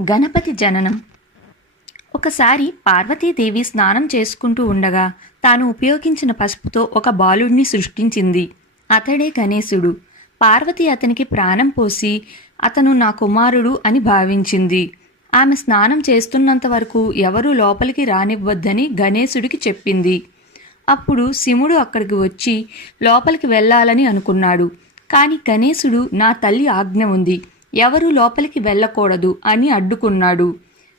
గణపతి జననం. ఒకసారి పార్వతీదేవి స్నానం చేసుకుంటూ ఉండగా తాను ఉపయోగించిన పసుపుతో ఒక బాలుడిని సృష్టించింది. అతడే గణేశుడు. పార్వతి అతనికి ప్రాణం పోసి అతను నా కుమారుడు అని భావించింది. ఆమె స్నానం చేస్తున్నంత వరకు ఎవరూ లోపలికి రానివ్వద్దని గణేశుడికి చెప్పింది. అప్పుడు శివుడు అక్కడికి వచ్చి లోపలికి వెళ్ళాలని అనుకున్నాడు. కానీ గణేశుడు నా తల్లి ఆజ్ఞ ఉంది. ఎవరూ లోపలికి వెళ్ళకూడదు అని అడ్డుకున్నాడు.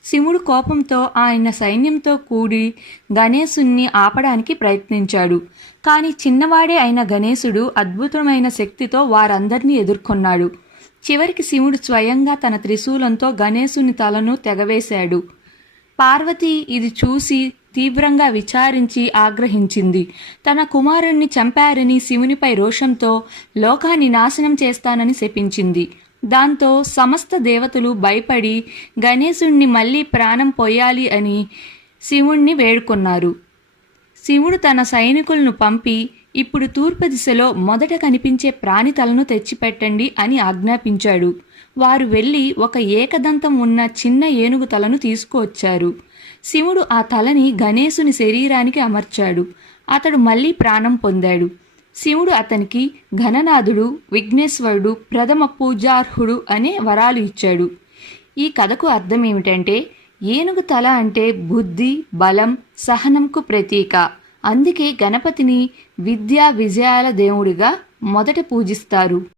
శివుడు కోపంతో ఆయన సైన్యంతో కూడి గణేశుణ్ణి ఆపడానికి ప్రయత్నించాడు. కానీ చిన్నవాడే అయిన గణేశుడు అద్భుతమైన శక్తితో వారందరినీ ఎదుర్కొన్నాడు. చివరికి శివుడు స్వయంగా తన త్రిశూలంతో గణేశుని తలను తెగవేశాడు. పార్వతి ఇది చూసి తీవ్రంగా విచారించి ఆగ్రహించింది. తన కుమారుణ్ణి చంపారని శివునిపై రోషంతో లోకాన్ని నాశనం చేస్తానని శపించింది. దాంతో సమస్త దేవతలు భయపడి గణేశుణ్ణి మళ్ళీ ప్రాణం పోయాలి అని శివుణ్ణి వేడుకున్నారు. శివుడు తన సైనికులను పంపి ఇప్పుడు తూర్పు దిశలో మొదట కనిపించే ప్రాణి తలను తెచ్చిపెట్టండి అని ఆజ్ఞాపించాడు. వారు వెళ్ళి ఒక ఏకదంతం ఉన్న చిన్న ఏనుగు తలను తీసుకువచ్చారు. శివుడు ఆ తలని గణేశుని శరీరానికి అమర్చాడు. అతడు మళ్ళీ ప్రాణం పొందాడు. శివుడు అతనికి ఘననాథుడు విఘ్నేశ్వరుడు ప్రథమ పూజార్హుడు అనే వరాలు ఇచ్చాడు. ఈ కథకు అర్థం ఏమిటంటే ఏనుగు తల అంటే బుద్ధి బలం సహనంకు ప్రతీక. అందుకే గణపతిని విద్యా విజయాల దేవుడిగా మొదట పూజిస్తారు.